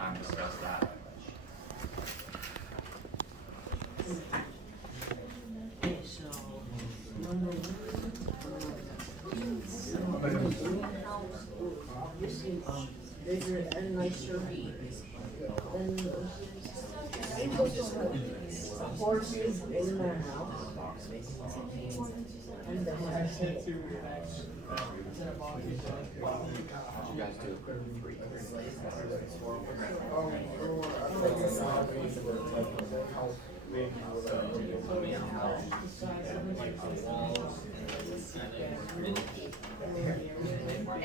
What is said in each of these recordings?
time to discuss that. Okay, so number one, you seem bigger and nicer than horses in their house. And the You guys do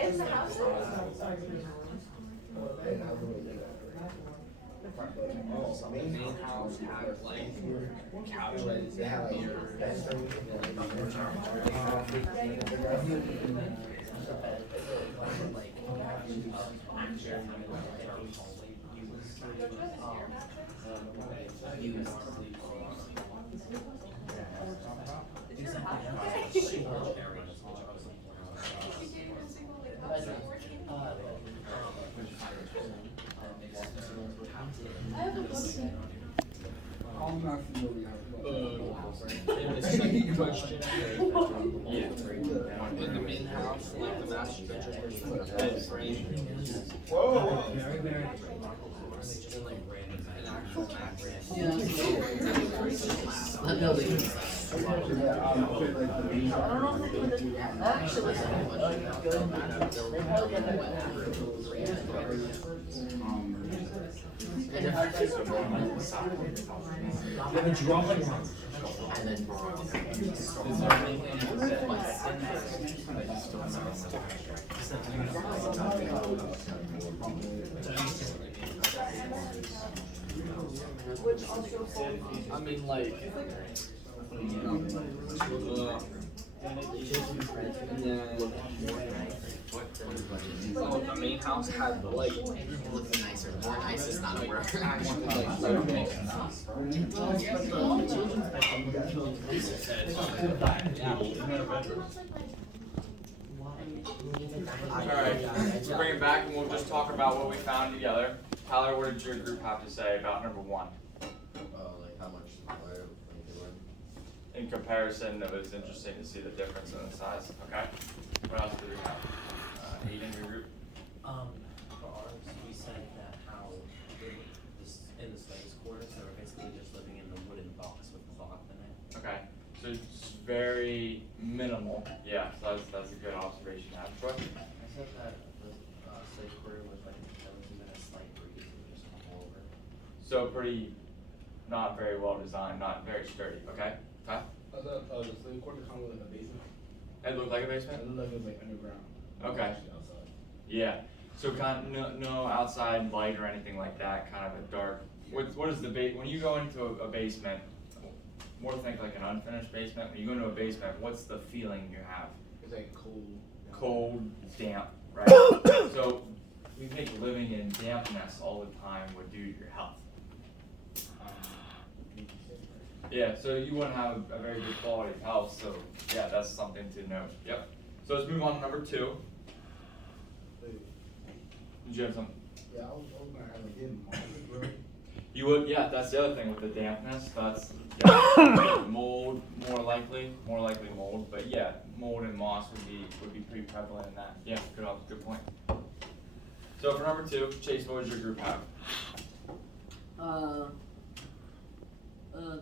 In the house? the main house had like couches, they had I'm not familiar. And the second question, in the main house, like the master bedroom, where the bed frame, Whoa! an actual mattress. That building is actually good. They probably get I mean, like, the main house had light. looking nicer. More nice is not a word. Alright, so bring it back and we'll just talk about what we found together. Tyler, what did your group have to say about number one? Like how much smaller like they were. In comparison, it was interesting to see the difference in the size. Okay. What else do we have? Aiden, your group? For ours, we said that how in the slaves quarters, they were basically just living in the wooden box with the cloth in it. Okay. So it's very minimal. Yeah, so that's a good observation to have. Troy? I said that the slave quarter was like there was even a slight breeze that would just come over. So pretty, not very well designed, not very sturdy. Okay. Ty? The slave quarter kind of like a basement. It looked like a basement? It looked like it was like underground. Okay. Actually outside. Yeah. So kind of no outside light or anything like that. Kind of a dark. What is the when you go into a basement? More think like an unfinished basement. When you go into a basement, what's the feeling you have? It's like cold. Cold, damp, right? So we think living in dampness all the time would do to your health. Yeah, so you wouldn't have a very good quality of health, so yeah, that's something to note. Yep. So let's move on to number two. Did you have some? Yeah, I was gonna have a hidden mold, bro. You would, yeah, that's the other thing with the dampness, that's, yeah, mold, more likely mold, but yeah, mold and moss would be pretty prevalent in that. Yeah, good point. So for number two, Chase, what would your group have?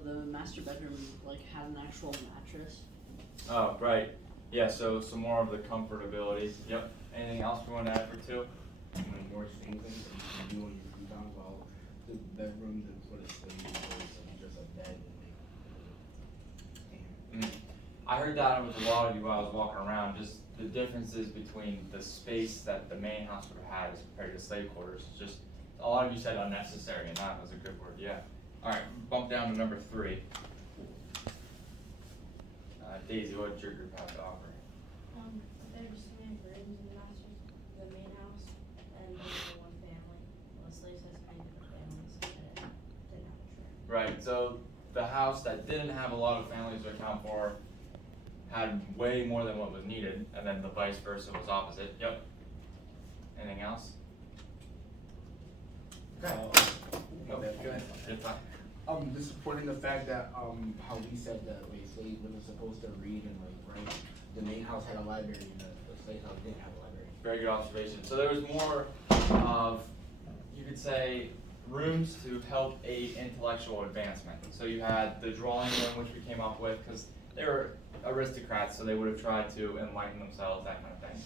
The master bedroom like had an actual mattress. Oh, right. Yeah, so some more of the comfortability. Yep. Anything else we want to add for two? More things that you can do on your free time while the bedroom and for the slave was just a bed and they I heard that with a lot of you while I was walking around, just the differences between the space that the main house would have had as compared to slave quarters. Just a lot of you said unnecessary, and that was a good word, yeah. Alright, bump down to number three. Daisy, what did your group have to offer? There were so many rooms in the main house, and there was one family. Well, the slaves has many different families, and it didn't have a tree. Right, so the house that didn't have a lot of families to account for had way more than what was needed, and then the vice versa was opposite. Yep. Anything else? Good thought. Just supporting the fact that, how we said that, like, slaves wasn't supposed to read and, like, write. The main house had a library, and the slave house didn't have a library. Very good observation. So there was more of, you could say, rooms to help aid intellectual advancement. So you had the drawing room, which we came up with, because they were aristocrats, so they would have tried to enlighten themselves, that kind of thing.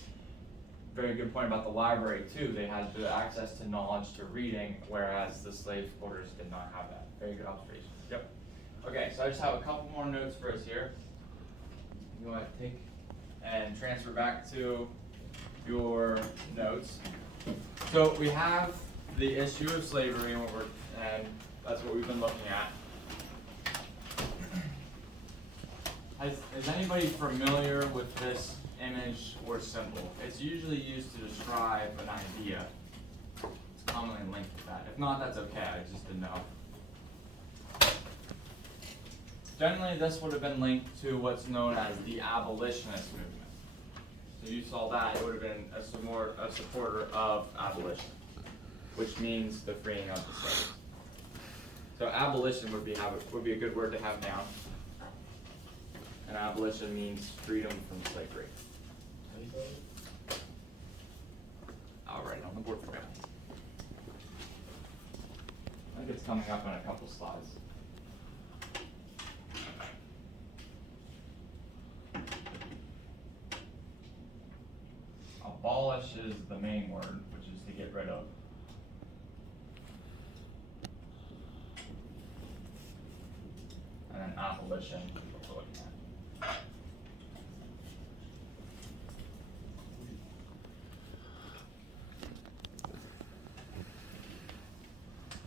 Very good point about the library too. They had the access to knowledge, to reading, whereas the slave quarters did not have that. Very good observation. Yep. Okay, so I just have a couple more notes for us here. You want to take and transfer back to your notes. So we have the issue of slavery, and that's what we've been looking at. Is anybody familiar with this image or symbol? It's usually used to describe an idea. It's commonly linked with that. If not, that's okay. I just didn't know. Generally, this would have been linked to what's known as the abolitionist movement. So you saw that, it would have been a supporter of abolition, which means the freeing of the slaves. So abolition would be a good word to have down. And abolition means freedom from slavery. I'll write it on the board for you. I think it's coming up in a couple slides. Abolish is the main word, which is to get rid of. And then abolition is what we're looking at.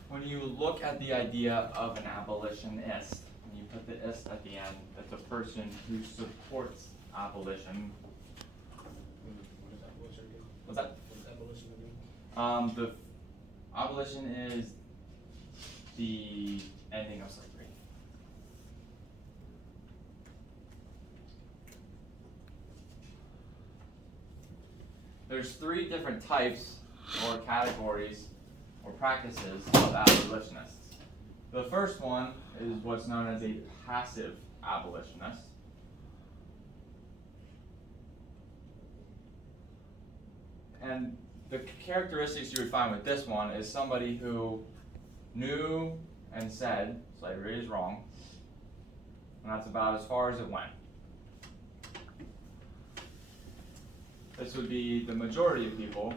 When you look at the idea of an abolitionist, and you put the ist at the end, that's a person who supports abolition. What's that? What does abolition mean? The abolition is the ending of slavery. There's 3 different types or categories or practices of abolitionists. The first one is what's known as a passive abolitionist. And the characteristics you would find with this one is somebody who knew and said slavery is wrong, and that's about as far as it went. This would be the majority of people.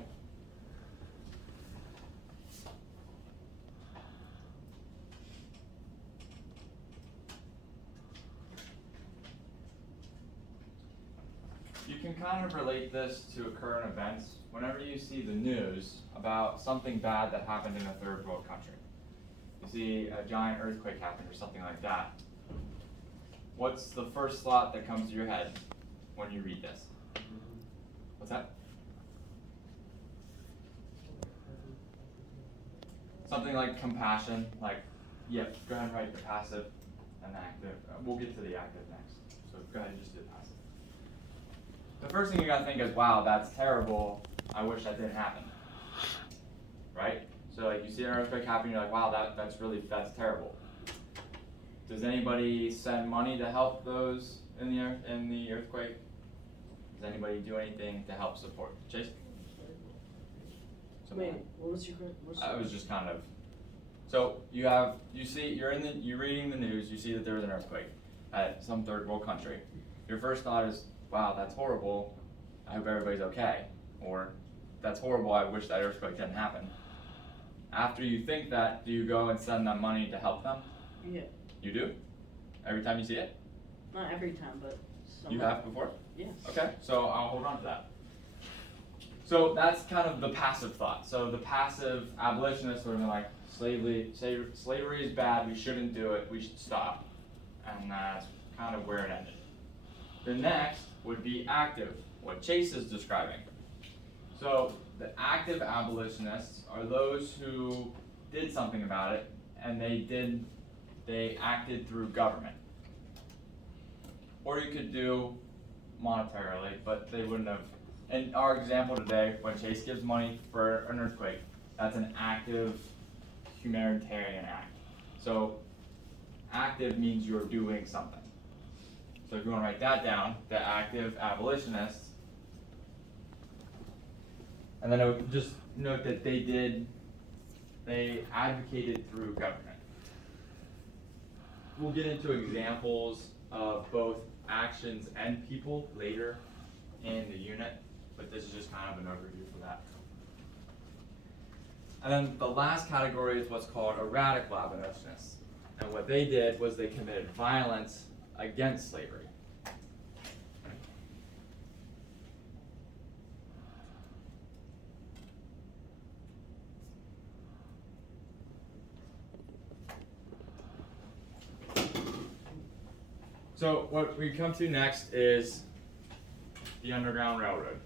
You can kind of relate this to current events. Whenever you see the news about something bad that happened in a third world country, you see a giant earthquake happen or something like that, what's the first thought that comes to your head when you read this? What's that? Something like compassion, like, yeah, go ahead and write the passive and active. We'll get to the active next. So go ahead and just do the passive. The first thing you gotta think is, wow, that's terrible. I wish that didn't happen. Right? So like you see an earthquake happen, you're like, wow, that's terrible. Does anybody send money to help those in the earthquake? Does anybody do anything to help support? Chase? Wait, what was your I was just kind of. So you're reading the news, you see that there was an earthquake at some third world country. Your first thought is, wow, that's horrible. I hope everybody's okay. Or, that's horrible, I wish that earthquake didn't happen. After you think that, do you go and send them money to help them? Yeah. You do? Every time you see it? Not every time, but You have before? Yes. Okay, so I'll hold on to that. So that's kind of the passive thought. So the passive abolitionist would have been like, slavery is bad, we shouldn't do it, we should stop. And that's kind of where it ended. The next would be active, what Chase is describing. So the active abolitionists are those who did something about it, and they acted through government. Or you could do monetarily, but they wouldn't have. In our example today, when Chase gives money for an earthquake, that's an active humanitarian act. So active means you're doing something. So if you want to write that down, the active abolitionists, and then I would just note that they advocated through government. We'll get into examples of both actions and people later in the unit, but this is just kind of an overview for that. And then the last category is what's called a radical abolitionists. And what they did was they committed violence against slavery. So what we come to next is the Underground Railroad.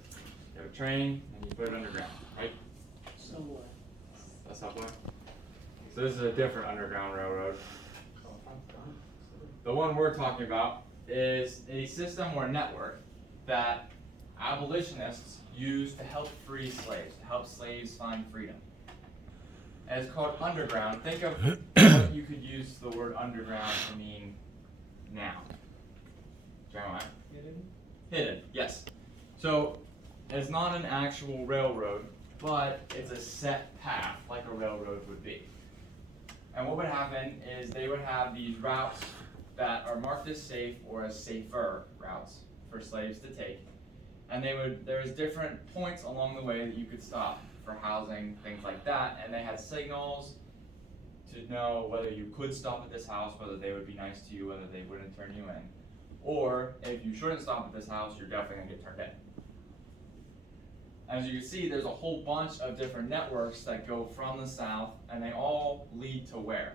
You have a train and you put it underground, right? So what? A subway. So this is a different Underground Railroad. The one we're talking about is a system or network that abolitionists used to help free slaves, to help slaves find freedom. And it's called underground. Think of what you could use the word underground to mean now. Jeremiah? Hidden, yes. So it's not an actual railroad, but it's a set path like a railroad would be. And what would happen is they would have these routes that are marked as safe or as safer routes for slaves to take. And there's different points along the way that you could stop for housing, things like that. And they had signals to know whether you could stop at this house, whether they would be nice to you, whether they wouldn't turn you in. Or if you shouldn't stop at this house, you're definitely gonna get turned in. As you can see, there's a whole bunch of different networks that go from the south, and they all lead to where?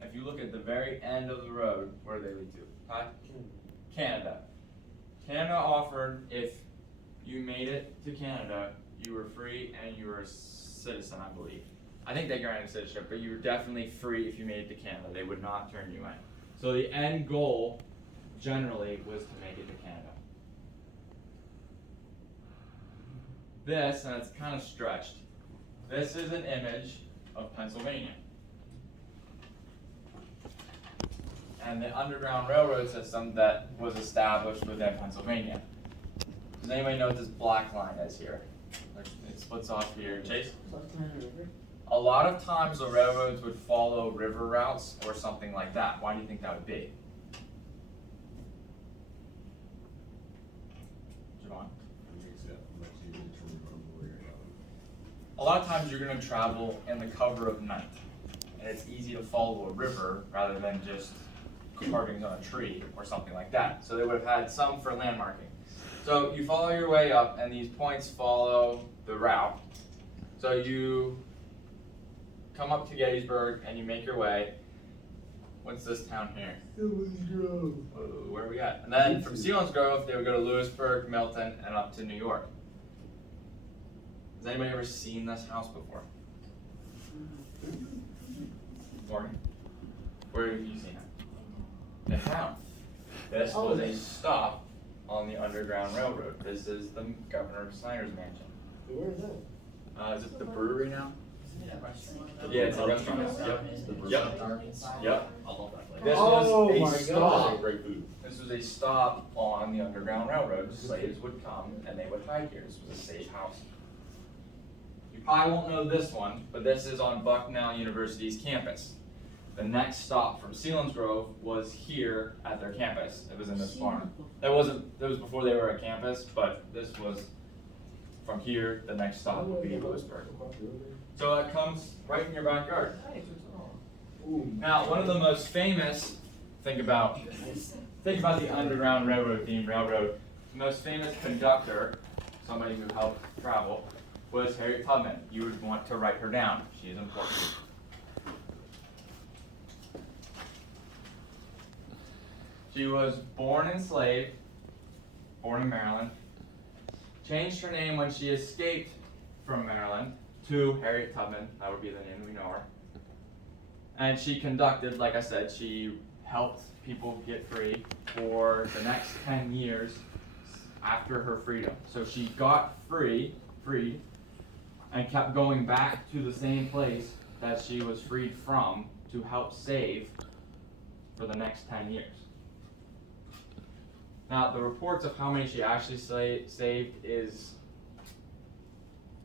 If you look at the very end of the road, where do they lead to? Huh? Canada. Canada offered if you made it to Canada, you were free and you were a citizen, I believe. I think they granted citizenship, but you were definitely free if you made it to Canada. They would not turn you in. So the end goal, generally, was to make it to Canada. This, and it's kind of stretched, this is an image of Pennsylvania. And the Underground Railroad system that was established within Pennsylvania. Does anybody know what this black line is here? It splits off here. Chase? River? A lot of times the railroads would follow river routes or something like that. Why do you think that would be? Javon? A lot of times you're going to travel in the cover of night, and it's easy to follow a river rather than just carvings on a tree or something like that. So they would have had some for landmarking. So you follow your way up, and these points follow the route. So you come up to Gettysburg, and you make your way. What's this town here? Selinsgrove. Where are we at? And then from Selinsgrove, they would go to Lewisburg, Milton, and up to New York. Has anybody ever seen this house before? Morgan? Where have you seen it? In town. This was a stop on the Underground Railroad. This is the Governor Snyder's mansion. Where is that? Is it the brewery now? Restaurant. Yeah, it's a restaurant. Yep. Yep. I love that place. This Oh was my a stop. God. Great food. This was a stop on the Underground Railroad. Slaves would come and they would hide here. This was a safe house. You probably won't know this one, but this is on Bucknell University's campus. The next stop from Selinsgrove was here at their campus. It was in this farm. That was before they were a campus, but this was from here. The next stop would be Lewisburg. So it comes right in your backyard. Now, one of the most famous, think about the Underground Railroad themed railroad. The most famous conductor, somebody who helped travel, was Harriet Tubman. You would want to write her down. She is important. She was born enslaved, born in Maryland, changed her name when she escaped from Maryland to Harriet Tubman. That would be the name we know her. And she conducted, like I said, she helped people get free for the next 10 years after her freedom. So she got freed, and kept going back to the same place that she was freed from to help save for the next 10 years. Now, the reports of how many she actually saved is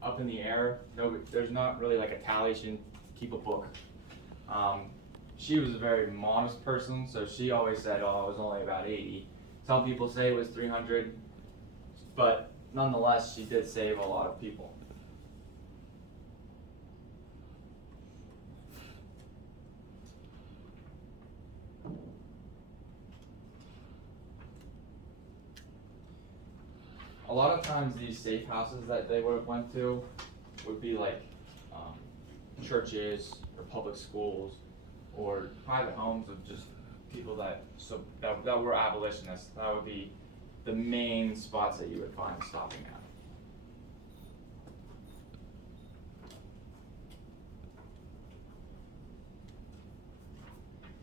up in the air. No, there's not really like a tally. She didn't keep a book. She was a very modest person, so she always said, oh, it was only about 80. Some people say it was 300, but nonetheless, she did save a lot of people. A lot of times these safe houses that they would have went to would be like churches or public schools or private homes of just people that were abolitionists. That would be the main spots that you would find stopping at.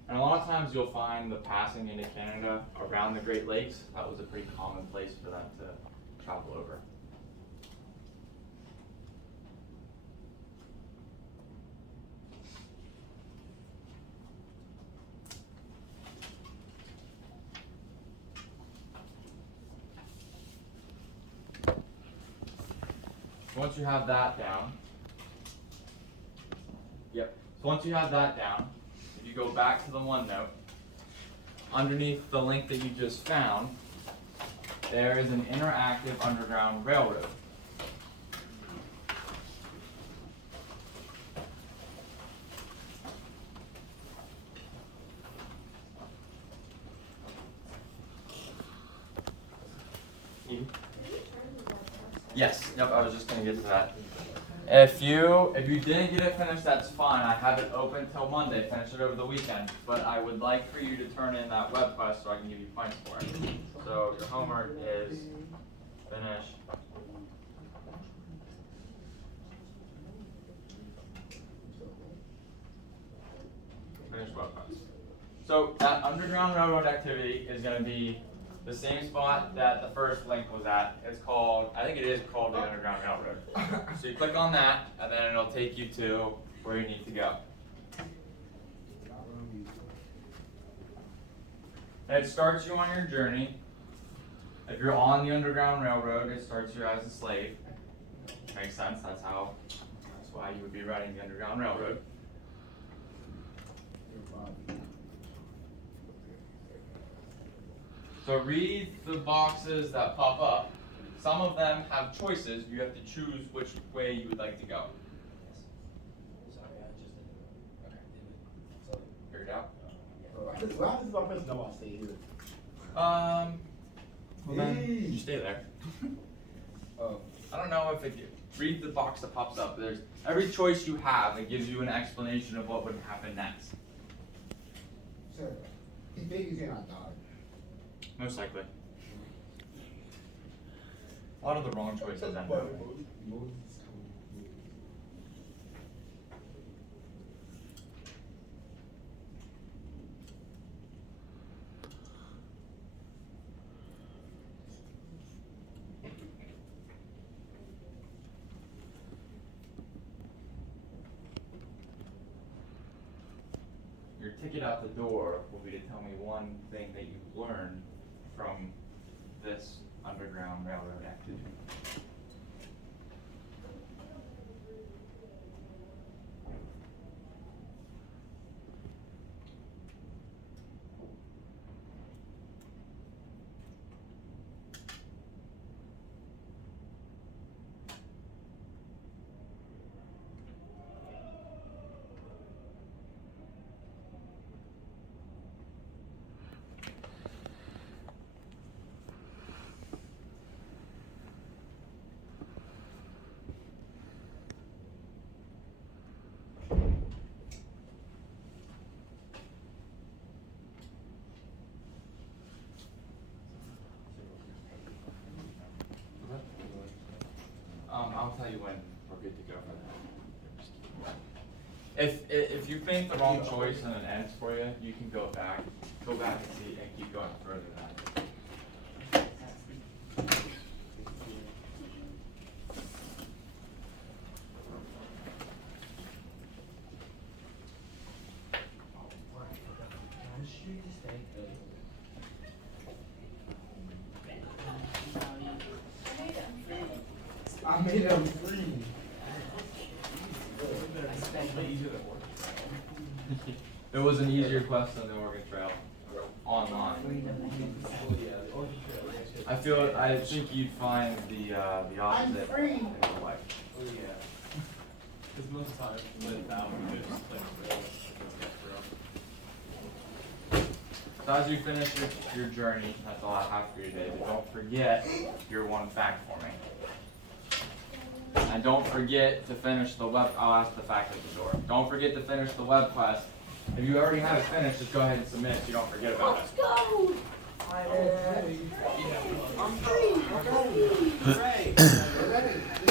And a lot of times you'll find the passing into Canada around the Great Lakes. That was a pretty common place for them to travel over. Once you have that down, so once you have that down, if you go back to the OneNote, underneath the link that you just found, there is an interactive underground railroad. Yes, yep, I was just gonna get to that. If you didn't get it finished, that's fine. I have it open till Monday, finish it over the weekend. But I would like for you to turn in that web quest so I can give you points for it. So your homework is finish web quest. So that Underground Railroad activity is gonna be the same spot that the first link was at. It's called, I think it is called the Underground Railroad. So you click on that, and then it'll take you to where you need to go. And it starts you on your journey. If you're on the Underground Railroad, it starts you as a slave. Makes sense, that's why you would be riding the Underground Railroad. So read the boxes that pop up. Some of them have choices. You have to choose which way you would like to go. Sorry, I just didn't. Okay, did it. So, Figured out? What happens if I press no, I'll stay here? Well then, you stay there. Oh. I don't know if read the box that pops up. There's every choice you have, it gives you an explanation of what would happen next. Sir, these babies are not die. Most likely. A lot of the wrong choices end that way. Your ticket out the door will be to tell me one thing that you've learned from this Underground Railroad activity. I'll tell you when we're good to go for that. If you make the wrong choice and it ends for you, you can go back and see and keep going further than that. I made them free. It was an easier quest than the Oregon Trail online. I think you'd find the opposite in real life. Oh, yeah. Cause most times, without just like real, So as you finish your journey, that's all I have for you today, but don't forget your one fact for me. And don't forget to finish the web, I'll ask the fact at the door. Don't forget to finish the web quest. If you already have it finished, just go ahead and submit so you don't forget about it. Let's go!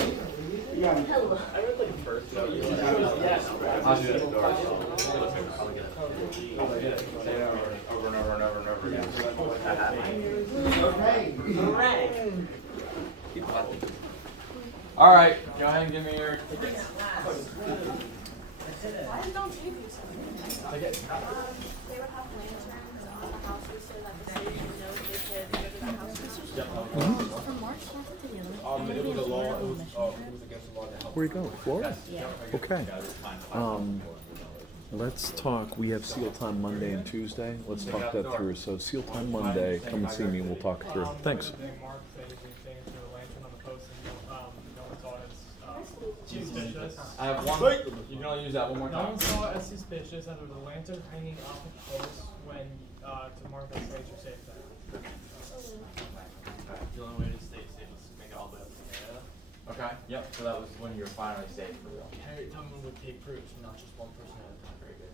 Hello. I read like a first. I'll do it at the door. Say it over and over and over and over again. All right, go ahead and give me your tickets. Why don't you do something? Tickets. They would have lanterns on the houses so that the city would know they could go to the houses. From March 4th to the 11th. It was a law, it was against the law to help. Where you going? Florida? Yeah. Okay. Let's talk. We have SEAL time Monday and Tuesday. Let's talk that through. So SEAL time Monday. Come and see me and we'll talk it through. Thanks. Mark said he was saying to the lantern on the post and no one saw it as suspicious. I have one. You can only use that one more No time. one saw it as suspicious and there was a lantern hanging off the post when to mark that stage you're safe there. The only way to stay safe is to make it all the way up to Canada. Okay. Yep. So that was when you were finally safe for real. Harriet Tubman would take proofs, not just one person at a time. Very good.